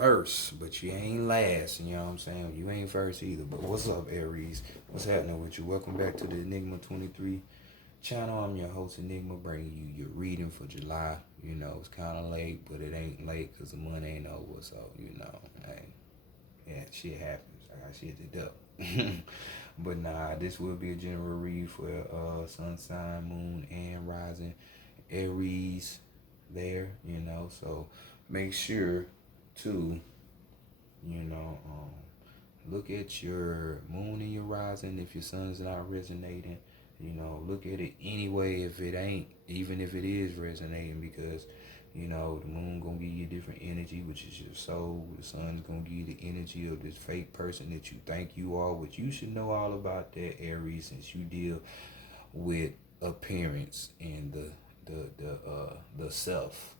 first, but you ain't last. You know what I'm saying? You ain't first either. But what's up, Aries? What's happening with you? Welcome back to the Enigma 23 channel. I'm your host, Enigma, bringing you your reading for July. You know, it's kind of late, but it ain't late because the month ain't over. So, you know, hey, yeah, shit happens. I got shit to do. But nah, this will be a general read for sun sign, moon, and rising Aries there, you know. So make sure to, you know, look at your moon and your rising. If your sun's not resonating, you know, look at it anyway if it ain't, even if it is resonating, because, you know, the moon gonna give you different energy, which is your soul. The sun's gonna give you the energy of this fake person that you think you are, which you should know all about that, Aries, since you deal with appearance and the self,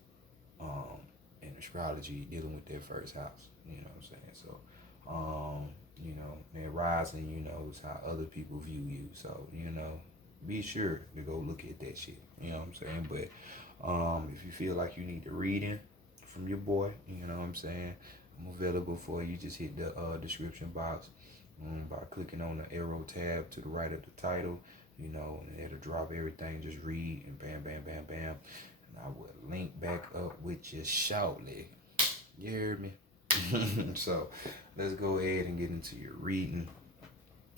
in astrology, dealing with their first house. You know what I'm saying? So, you know, their rising, you know, is how other people view you. So, you know, be sure to go look at that shit. You know what I'm saying? But if you feel like you need a reading from your boy, you know what I'm saying, I'm available for you. Just hit the description box by clicking on the arrow tab to the right of the title. You know, and it'll drop everything. Just read and bam, bam, bam, bam. And I will link back up with you shortly. You heard me? So let's go ahead and get into your reading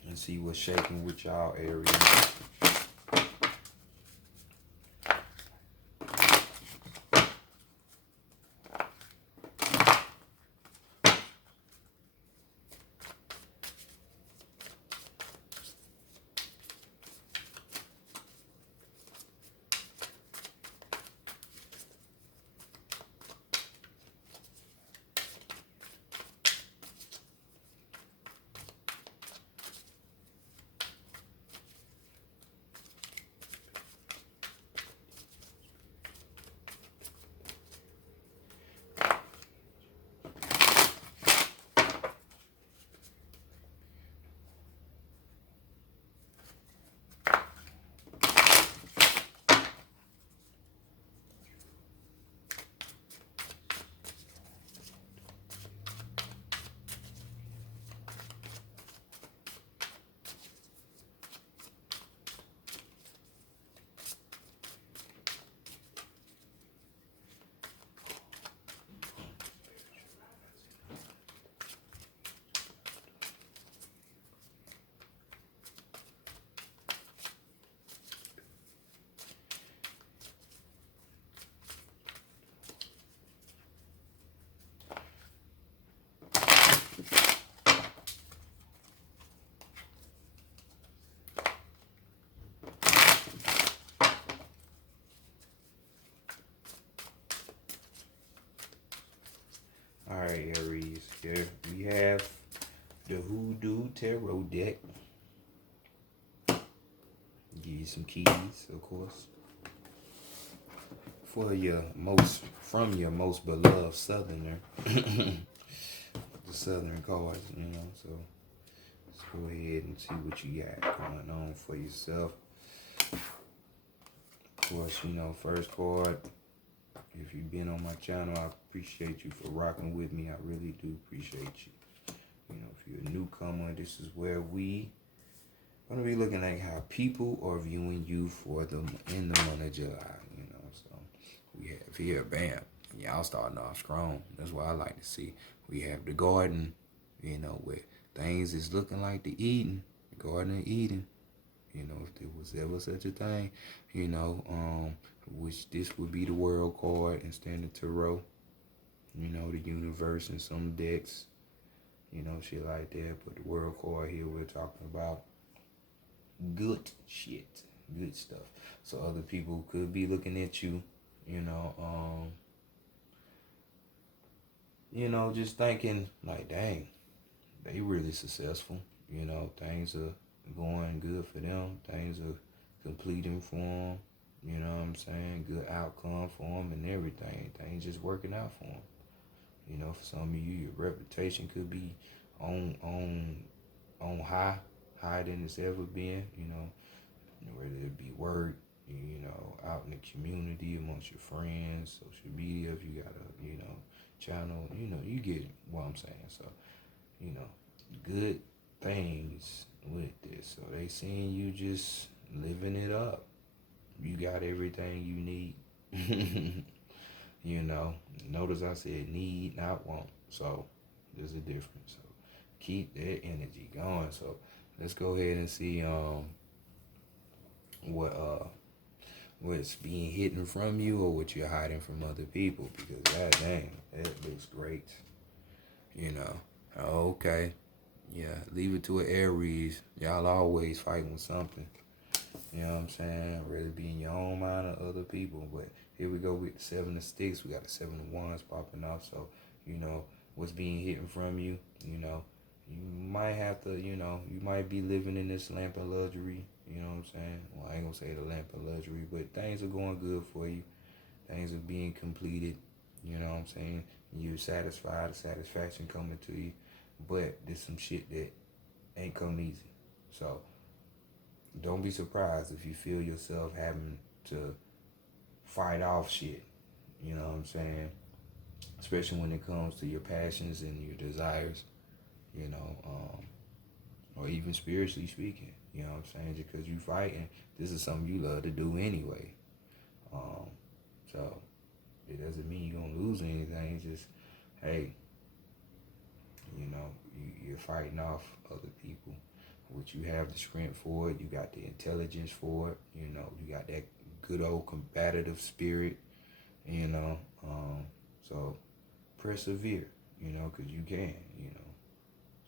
and see what's shaking with y'all, Aries. All right, Aries. Here we have the Hoodoo Tarot deck. Give you some keys, of course, for your from your most beloved Southerner. The Southern cards, you know. So let's go ahead and see what you got going on for yourself. Of course, you know, first card. If you've been on my channel, I appreciate you for rocking with me. I really do appreciate you. You know, if you're a newcomer, this is where we going to be looking at how people are viewing you for them in the month of July. You know, so we have here, bam, y'all starting off strong. That's what I like to see. We have the garden, you know, where things is looking like the Eden, the Garden of Eden. You know, if there was ever such a thing, you know, which this would be the World card and Standard Tarot. You know, the universe and some decks, you know, shit like that. But the World card here, we're talking about good shit, good stuff. So other people could be looking at you, you know, just thinking like, dang, they really successful. You know, things are going good for them. Things are completing for them. You know what I'm saying? Good outcome for them and everything. Things just working out for them. You know, for some of you, your reputation could be on high, higher than it's ever been. You know, whether it be work, you know, out in the community amongst your friends, social media. If you got a, you know, channel. You know, you get what I'm saying. So, you know, good things with this. So they seeing you just living it up. You got everything you need. You know, notice I said need, not want. So there's a difference. So keep that energy going. So let's go ahead and see what what's being hidden from you or what you're hiding from other people, because god dang, that looks great. You know. Okay. Yeah, leave it to an Aries. Y'all always fighting with something. You know what I'm saying? Rather be in your own mind or other people. But here we go with the 7 of Sticks. We got the 7 of Wands popping off. So, you know, what's being hidden from you, you know, you might have to, you know, you might be living in this lamp of luxury. You know what I'm saying? Well, I ain't going to say the lamp of luxury, but things are going good for you. Things are being completed. You know what I'm saying? You're satisfied, satisfaction coming to you. But there's some shit that ain't come easy. So don't be surprised if you feel yourself having to fight off shit. You know what I'm saying? Especially when it comes to your passions and your desires, you know, or even spiritually speaking. You know what I'm saying? Just because you fighting, this is something you love to do anyway. So it doesn't mean you're going to lose anything. It's just, hey, you know, you're fighting off other people, which you have the strength for it. You got the intelligence for it. You know, you got that good old combative spirit, you know. So persevere, you know, because you can, you know.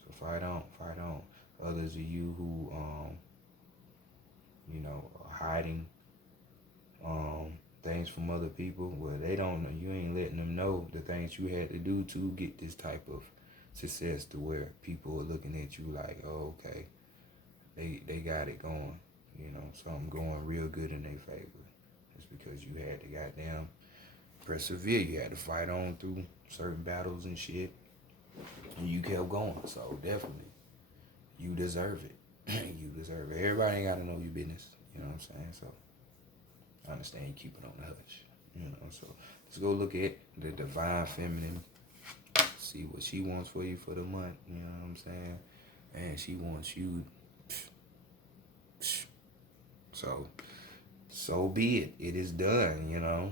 So fight on, fight on. Others of you who, you know, are hiding things from other people, well, they don't know. You ain't letting them know the things you had to do to get this type of success, to where people are looking at you like, oh, okay, they got it going, you know, something going real good in their favor. It's because you had to goddamn persevere. You had to fight on through certain battles and shit, and you kept going. So definitely, you deserve it. You deserve it. Everybody ain't got to know your business. You know what I'm saying? So I understand you keep it on the hush. You know, so let's go look at the Divine Feminine. See what she wants for you for the month. You know what I'm saying? And she wants you. So be it. It is done, you know.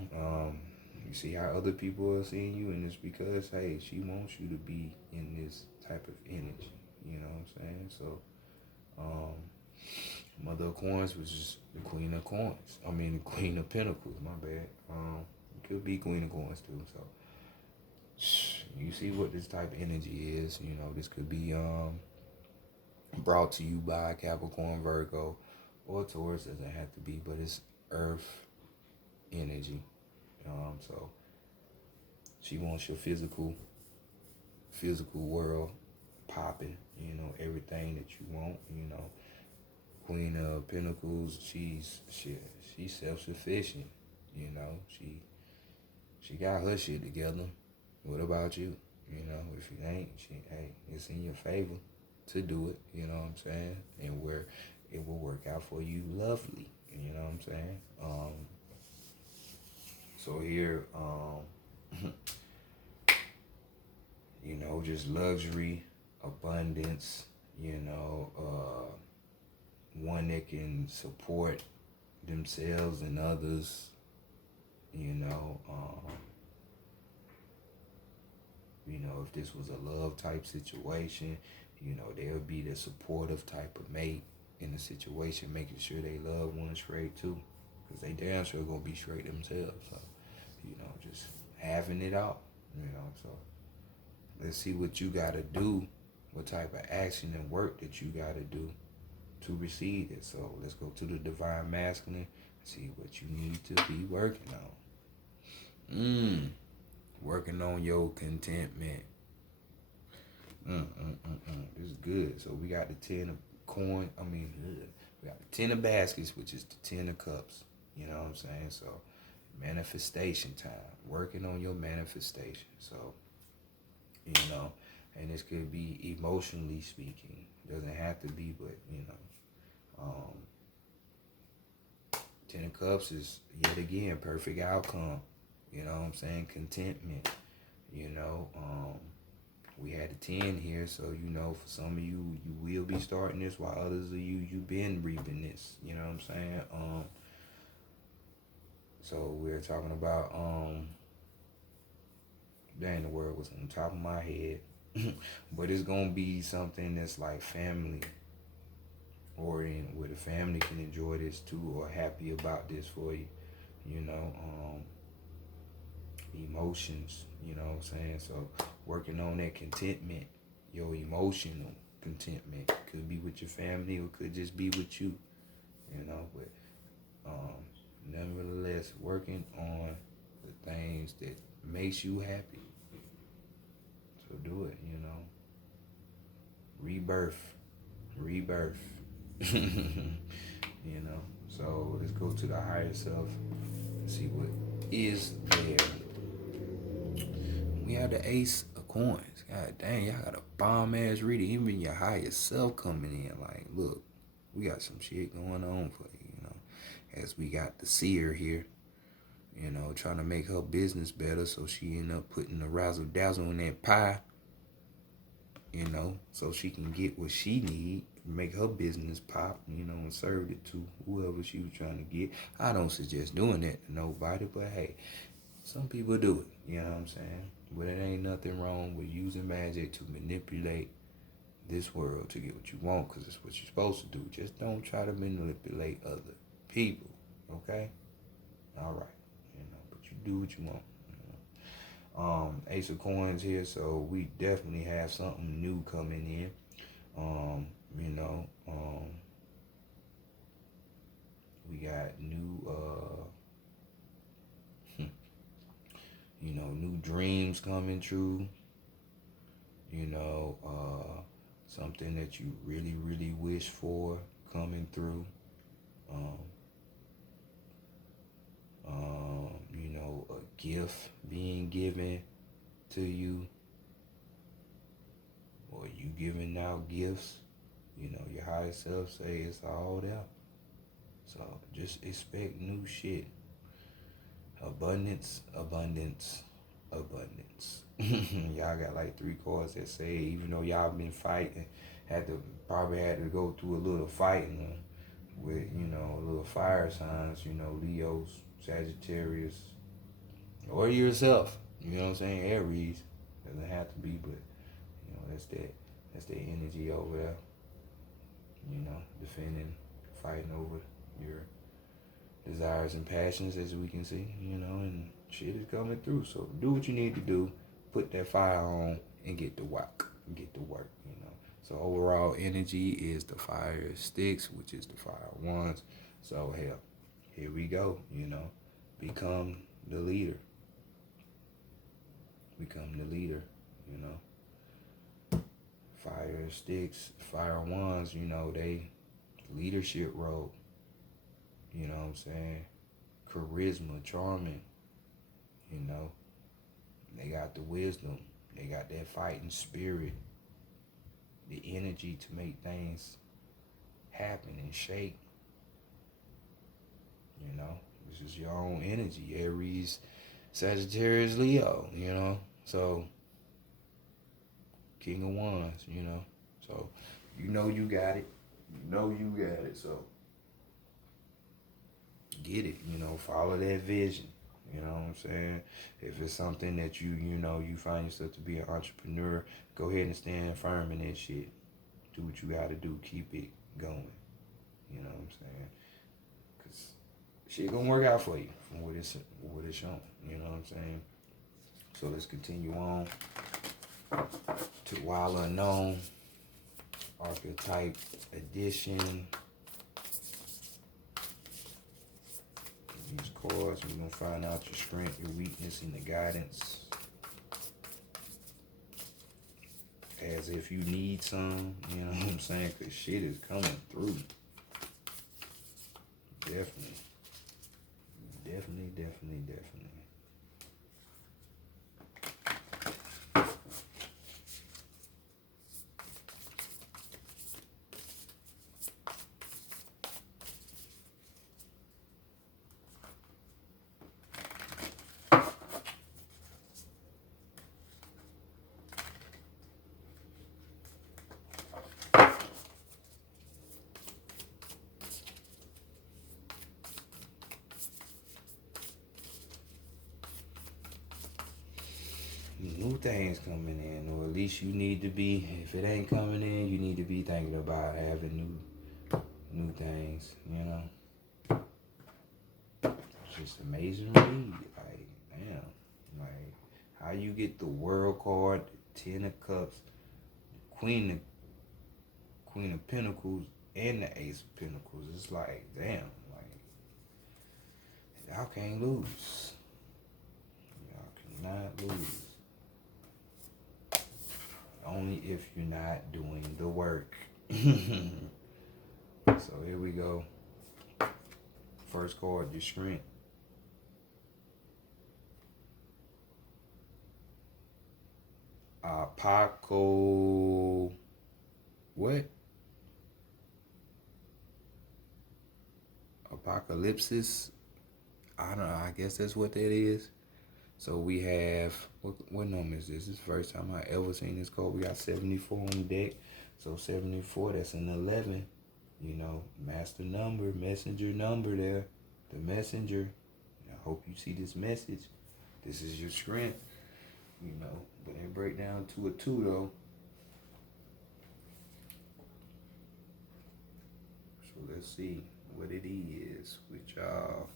You see how other people are seeing you, and it's because, hey, she wants you to be in this type of energy. You know what I'm saying? So, Mother of Coins was just the Queen of Coins. I mean, the Queen of Pentacles, my bad. It could be Queen of Coins, too. So, you see what this type of energy is. You know, this could be brought to you by Capricorn, Virgo, or Taurus. Doesn't have to be, but it's Earth energy. So she wants your physical world popping. You know, everything that you want. You know, Queen of Pentacles. She's self-sufficient. You know, she got her shit together. What about you? You know, if you ain't, hey, it's in your favor to do it. You know what I'm saying? And where it will work out for you lovely. You know what I'm saying? So here, you know, just luxury, abundance, you know, one that can support themselves and others, you know, if this was a love type situation, you know, they'll be the supportive type of mate in the situation, making sure they love one straight too, because they damn sure gonna be straight themselves. So, you know, just having it out, you know. So let's see what you gotta do, what type of action and work that you gotta do to receive it. So let's go to the Divine Masculine, see what you need to be working on. Working on your contentment. This is good. So we got the 10 of we got the 10 of baskets, which is the 10 of cups. You know what I'm saying? So manifestation time. Working on your manifestation. So, you know, and this could be emotionally speaking. Doesn't have to be, but, you know. 10 of cups is, yet again, perfect outcome. You know what I'm saying? Contentment. You know, We had a 10 here, so you know, for some of you, you will be starting this, while others of you, you've been reaping this. You know what I'm saying? So we're talking about dang, the word was on top of my head, but it's gonna be something that's like family oriented, where the family can enjoy this too, or happy about this for you. You know, emotions. You know what I'm saying? So working on that contentment, your emotional contentment, could be with your family or could just be with you. You know, but nevertheless, working on the things that makes you happy. So do it, you know. Rebirth. You know. So let's go to the higher self and see what is there. We have the Ace of Coins. God dang, y'all got a bomb ass reading. Even your higher self coming in. Like, look, we got some shit going on for you, you know. As we got the seer here, you know, trying to make her business better, so she end up putting the razzle dazzle in that pie, you know, so she can get what she need, make her business pop, you know, and serve it to whoever she was trying to get. I don't suggest doing that to nobody, but hey, some people do it, you know what I'm saying? But it ain't nothing wrong with using magic to manipulate this world to get what you want, because it's what you're supposed to do. Just don't try to manipulate other people, okay? All right, you know, but you do what you want. Ace of Coins here, so we definitely have something new coming in. You know, we got new, you know, new dreams coming true. You know, something that you really, really wish for coming through. You know, a gift being given to you, or you giving out gifts. You know, your higher self say it's all there. So just expect new shit. Abundance, abundance, abundance. Y'all got like 3 cards that say, even though y'all been fighting, probably had to go through a little fighting with, you know, little fire signs, you know, Leos, Sagittarius, or yourself. You know what I'm saying? Aries. Doesn't have to be, but you know, that's that energy over there. You know, defending, fighting over your desires and passions, as we can see, you know, and shit is coming through. So do what you need to do, put that fire on, and get to work, you know. So overall energy is the fire sticks, which is the fire wands. So hell, here we go, you know. Become the leader. Become the leader, you know. Fire sticks, fire wands, you know, they leadership role. You know what I'm saying? Charisma, charming, you know. They got the wisdom. They got that fighting spirit. The energy to make things happen and shake. You know, this is your own energy. Aries, Sagittarius, Leo, you know. So, King of Wands, you know. So, you know you got it. You know you got it. So, get it, you know, follow that vision. You know what I'm saying? If it's something that you know, you find yourself to be an entrepreneur, go ahead and stand firm in that shit. Do what you gotta do. Keep it going. You know what I'm saying? Because shit gonna work out for you from what it's shown. You know what I'm saying? So let's continue on to Wild Unknown, Archetype Edition. These cards, we're going to find out your strength, your weakness, and the guidance. As if you need some, you know what I'm saying? Because shit is coming through. Definitely. Definitely. new things coming in, or at least you need to be. If it ain't coming in, you need to be thinking about having new things. You know, it's just amazing read. Like, damn, like how you get the World card, the Ten of Cups, Queen of Pentacles, and the Ace of Pentacles. It's like, damn, like y'all can't lose. Y'all cannot lose. Only if you're not doing the work. So here we go. First card, your strength. Paco. What? Apocalypsis. I don't know. I guess that's what that is. So we have, what number is this? This is the first time I ever seen this card. We got 74 on the deck. So 74, that's an 11. You know, master number, messenger number there. The messenger. I hope you see this message. This is your strength. You know, but it break down to a 2 though. So let's see what it is with y'all.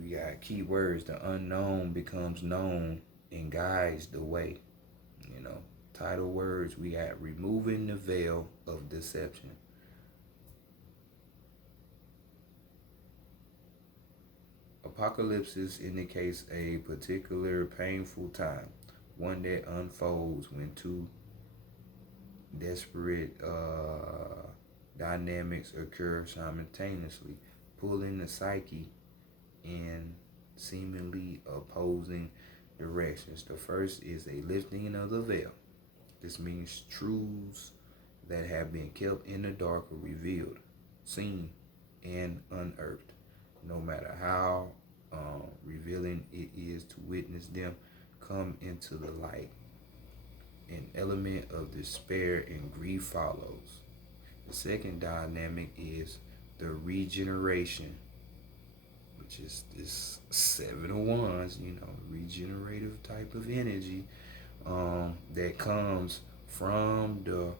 We got keywords. The unknown becomes known and guides the way. You know, title words. We got removing the veil of deception. Apocalypsis indicates a particular painful time, one that unfolds when two desperate dynamics occur simultaneously, pulling the psyche in seemingly opposing directions. The first is a lifting of the veil. This means truths that have been kept in the dark are revealed, seen, and unearthed. No matter how revealing it is to witness them come into the light. An element of despair and grief follows. The second dynamic is the regeneration, which is this 7 of Wands, you know, regenerative type of energy that comes from the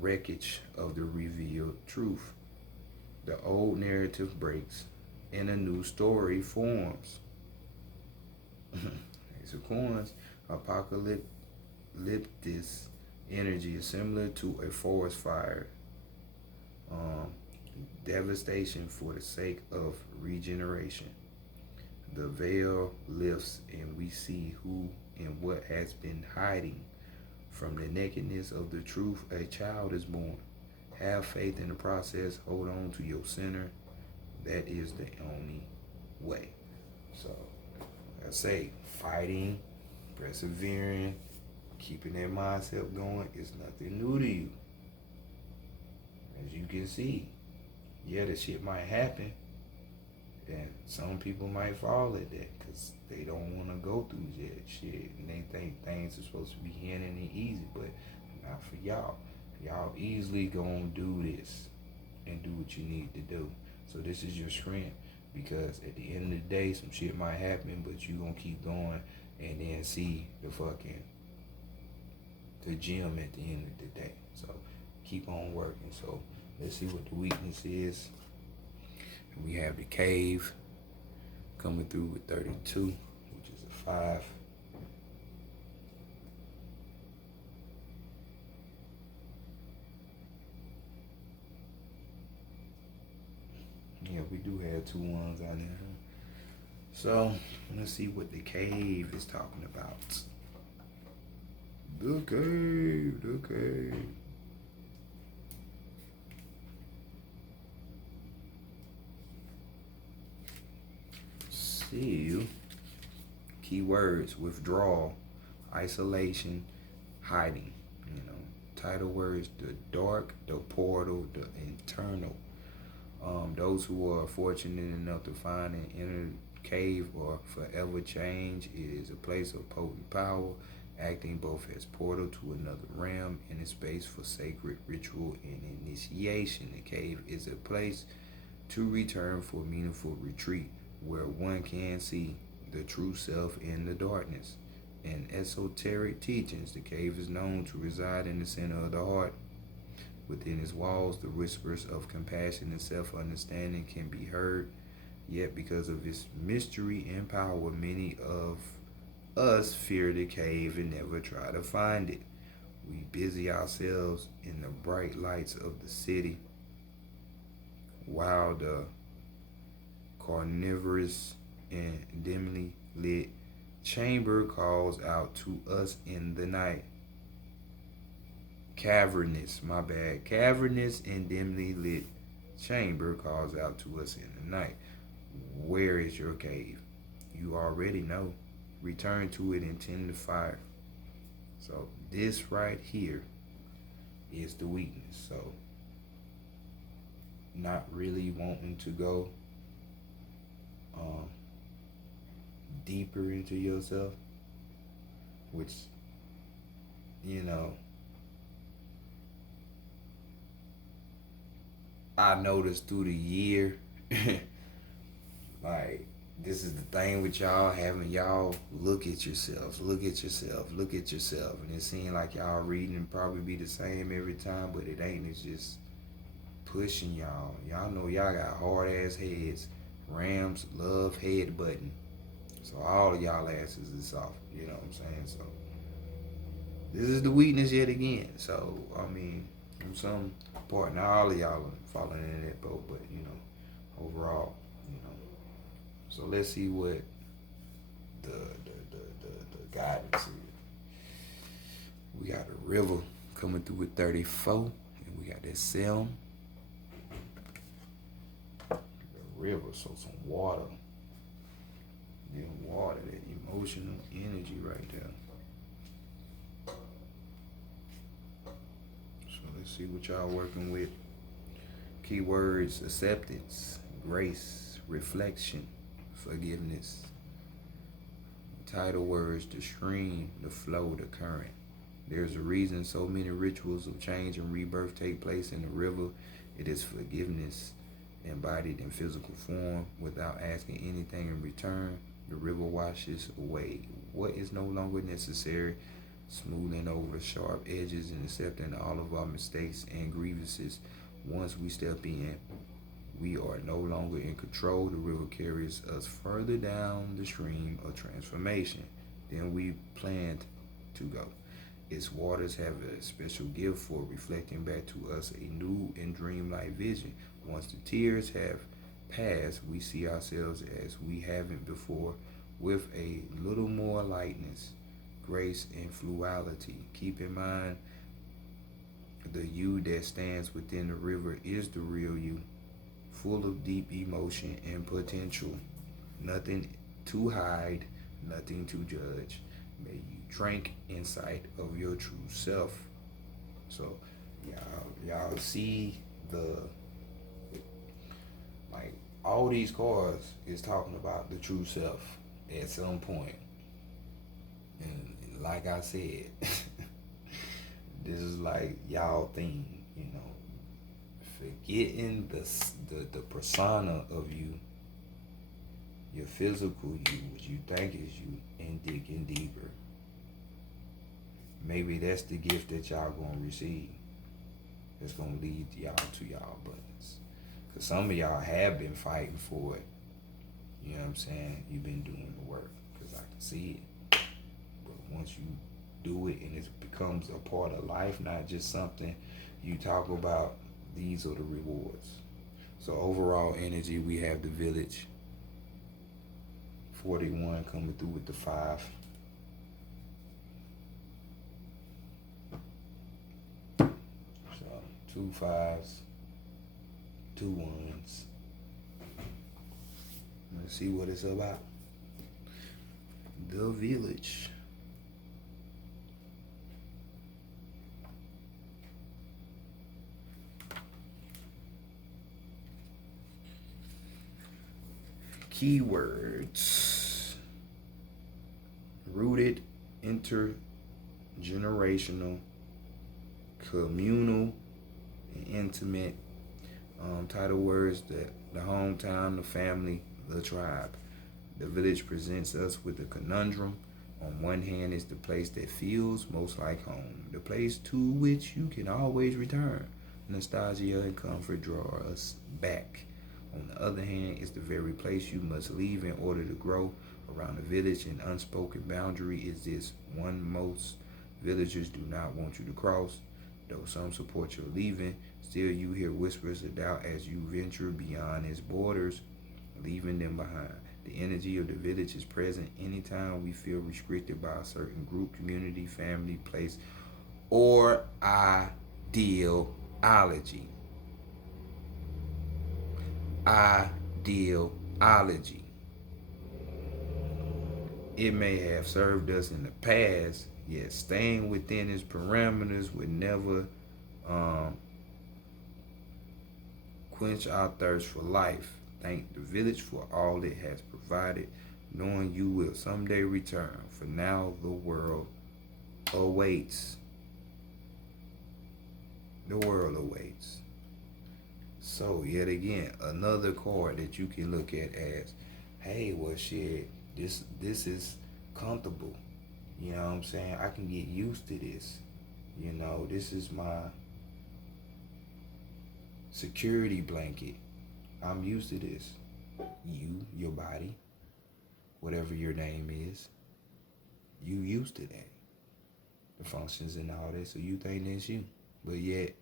wreckage of the revealed truth. The old narrative breaks and a new story forms. Ace of Coins, apocalyptic energy is similar to a forest fire. Devastation for the sake of regeneration. The veil lifts and we see who and what has been hiding. From the nakedness of the truth, a child is born. Have faith in the process. Hold on to your center. That is the only way. So, like I say, fighting, persevering, keeping that mindset going is nothing new to you. As you can see, yeah, the shit might happen, and some people might fall at that because they don't want to go through that shit, and they think things are supposed to be handing and easy, but not for y'all. Y'all easily gonna do this and do what you need to do. So this is your strength, because at the end of the day, some shit might happen, but you gonna keep going and then see the gym at the end of the day. So keep on working. So let's see what the weakness is. We have the cave coming through with 32, which is a 5. Yeah, we do have 2 ones out there. So let's see what the cave is talking about. The cave. See, keywords: withdrawal, isolation, hiding. You know, title words: the dark, the portal, the internal. Those who are fortunate enough to find an inner cave or forever change, it is a place of potent power, acting both as portal to another realm and a space for sacred ritual and initiation. The cave is a place to return for meaningful retreat, where one can see the true self in the darkness and esoteric teachings. The cave is known to reside in the center of the heart. Within its walls, the whispers of compassion and self-understanding can be heard. Yet, because of its mystery and power, many of us fear the cave and never try to find it. We busy ourselves in the bright lights of the city, while the carnivorous and dimly lit chamber calls out to us in the night. Cavernous and dimly lit chamber calls out to us in the night. Where is your cave? You already know. Return to it and tend the fire. So this right here is the weakness. So not really wanting to go deeper into yourself, which, you know, I noticed through the year, like, this is the thing with y'all, having y'all look at yourselves, and it seems like y'all reading probably be the same every time, but it ain't. It's just pushing y'all. Y'all know y'all got hard ass heads. Rams love head button. So all of y'all asses is soft. You know what I'm saying? So this is the weakness yet again. So I mean, from some part, not all of y'all are falling in that boat, but you know, overall, you know. So let's see what the guidance is. We got a river coming through with 34, and we got that Selm. The river, so some water. Then water, that emotional energy right there. So let's see what y'all working with. Keywords: acceptance, grace, reflection, forgiveness. Title words: the stream, the flow, the current. There's a reason so many rituals of change and rebirth take place in the river. It is forgiveness embodied in physical form without asking anything in return. The river washes away what is no longer necessary, smoothing over sharp edges and accepting all of our mistakes and grievances. Once we step in, we are no longer in control. The river carries us further down the stream of transformation than we planned to go. Its waters have a special gift for reflecting back to us a new and dreamlike vision. Once the tears have passed, we see ourselves as we haven't before, with a little more lightness, grace, and fluidity. Keep in mind, the you that stands within the river is the real you, full of deep emotion and potential. Nothing to hide, nothing to judge. May you drink in sight of your true self. So y'all see like all these cards is talking about the true self at some point. And like I said, this is like y'all theme, you know, forgetting the persona of you, your physical you, what you think is you, and digging deeper. Maybe that's the gift that y'all gonna receive. That's gonna lead y'all to y'all abundance. Cause some of y'all have been fighting for it. You know what I'm saying? You've been doing the work. Cause I can see it. But once you do it and it becomes a part of life, not just something you talk about, these are the rewards. So overall energy, we have the village. 41 coming through with the 5. So 2 5s, 2 1s. Let's see what it's about. The village. Keywords: rooted, intergenerational, communal, and intimate. Title words: the hometown, the family, the tribe. The village presents us with a conundrum. On one hand is the place that feels most like home, the place to which you can always return. Nostalgia and comfort draw us back. On the other hand is the very place you must leave in order to grow. Around the village, an unspoken boundary is this one most villagers do not want you to cross. Though some support your leaving, still you hear whispers of doubt as you venture beyond its borders, leaving them behind. The energy of the village is present anytime we feel restricted by a certain group, community, family, place, or ideology. Ideology. It may have served us in the past, yet staying within its parameters would never quench our thirst for life. Thank the village for all it has provided, knowing you will someday return. For now, the world awaits. The world awaits. So, yet again, another card that you can look at as, hey, well, shit, this is comfortable. You know what I'm saying? I can get used to this. You know, this is my security blanket. I'm used to this. You, your body, whatever your name is, you used to that. The functions and all that, so you think that's you. But yet,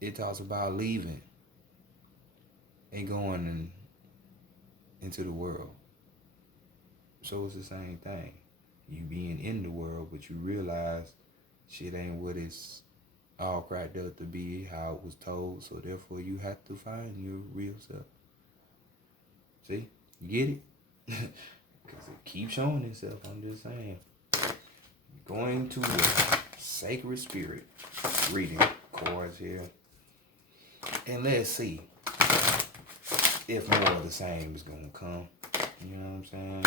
it talks about leaving and going into the world. So it's the same thing. You being in the world, but you realize shit ain't what it's all cracked up to be, how it was told. So therefore, you have to find your real self. See? You get it? Because it keeps showing itself. I'm just saying. Going to the sacred spirit. Reading cards here. And let's see if more of the same is going to come. You know what I'm saying?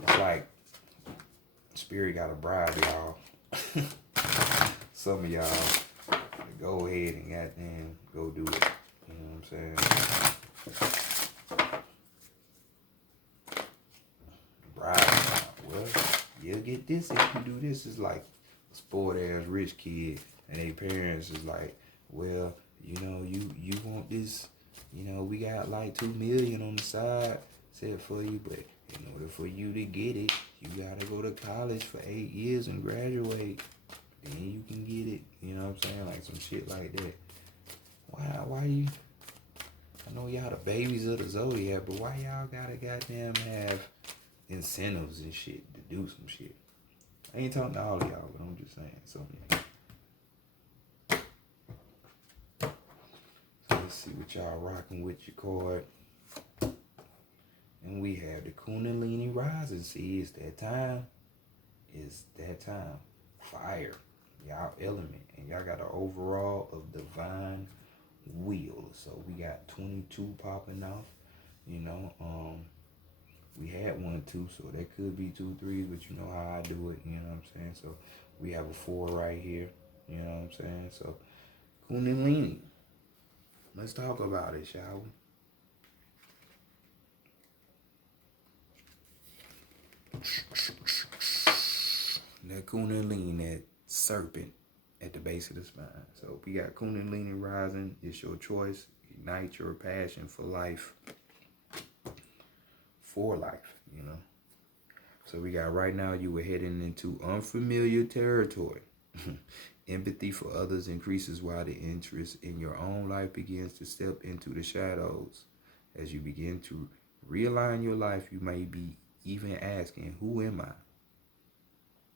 It's like spirit got a bribe, y'all. Some of y'all go ahead and goddamn go do it. You know what I'm saying? Bribe. Well, you'll get this if you do this. It's like a spoiled ass rich kid and their parents is like, well, you know, you want this, you know, we got like $2 million on the side set for you, but in order for you to get it, you gotta go to college for 8 years and graduate. Then you can get it. You know what I'm saying? Like some shit like that. Why you? I know y'all the babies of the zodiac, but why y'all gotta goddamn have incentives and shit to do some shit? I ain't talking to all of y'all, but I'm just saying something. So let's see what y'all rocking with your card. And we have the Kundalini Rises. See, it's that time. It's that time. Fire. Y'all element. And y'all got an overall of divine wheel. So we got 22 popping off. You know, we had 1, 2, so that could be 2, 3, but you know how I do it. You know what I'm saying? So we have a 4 right here. You know what I'm saying? So Kundalini. Let's talk about it, shall we? That Kundalini, that serpent at the base of the spine. So we got Kundalini rising. It's your choice. Ignite your passion for life. For life, you know. So we got right now you were heading into unfamiliar territory. Empathy for others increases while the interest in your own life begins to step into the shadows. As you begin to realign your life, you may be even asking, who am I?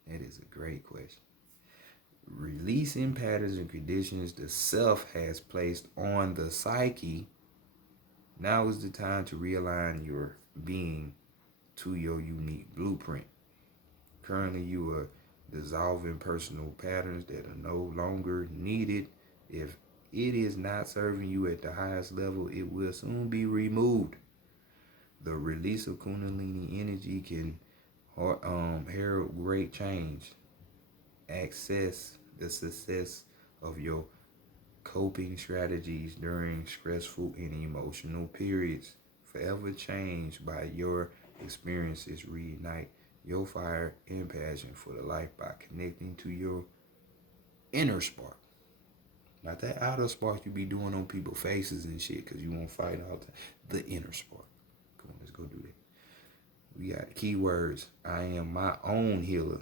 That is a great question. Releasing patterns and conditions the self has placed on the psyche. Now is the time to realign your being to your unique blueprint. Currently, you are dissolving personal patterns that are no longer needed. If it is not serving you at the highest level, it will soon be removed. The release of Kundalini energy can herald great change. Access the success of your coping strategies during stressful and emotional periods. Forever changed by your experiences. Reignite your fire and passion for the life by connecting to your inner spark. Not that outer spark you be doing on people's faces and shit because you won't fight all the time. The inner spark. Come on, let's go do that. We got keywords. I am my own healer.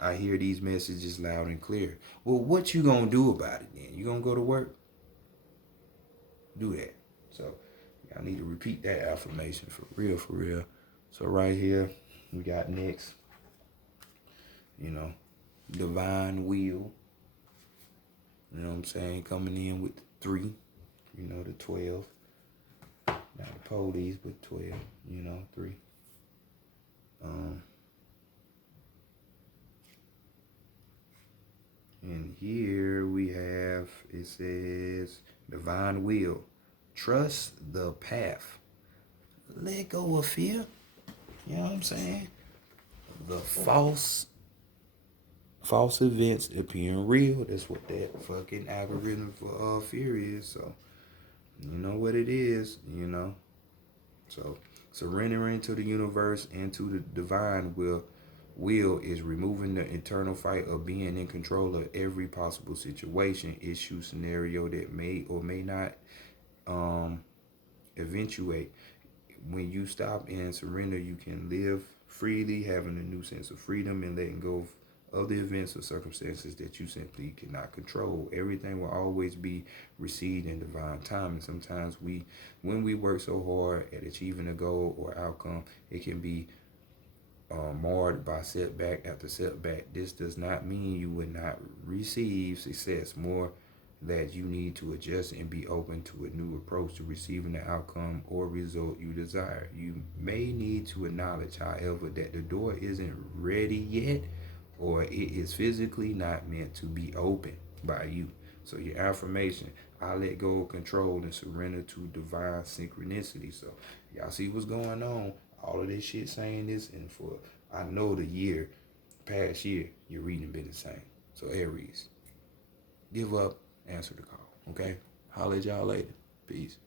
I hear these messages loud and clear. Well, what you gonna do about it then? You gonna go to work? Do that. So I need to repeat that affirmation for real, for real. So right here, we got next, divine will. You know what I'm saying? Coming in with the 3, the 12. Not the police, but 12, 3. And here we have, it says, divine will. Trust the path. Let go of fear. You know what I'm saying? The false events appearing real. That's what that fucking algorithm for fear is. So, you know what it is, So, surrendering to the universe and to the divine will is removing the internal fight of being in control of every possible situation, issue, scenario that may or may not eventuate. When you stop and surrender, you can live freely, having a new sense of freedom and letting go of the events or circumstances that you simply cannot control. Everything will always be received in divine time. And sometimes when we work so hard at achieving a goal or outcome, it can be marred by setback after setback. This does not mean you would not receive success. More that you need to adjust and be open to a new approach to receiving the outcome or result you desire. You may need to acknowledge, however, that the door isn't ready yet, or it is physically not meant to be opened by you. So your affirmation, I let go of control and surrender to divine synchronicity. So y'all see what's going on. All of this shit saying this, and for I know the past year, your reading been the same. So Aries, give up, answer the call. Okay? Holla at y'all later. Peace.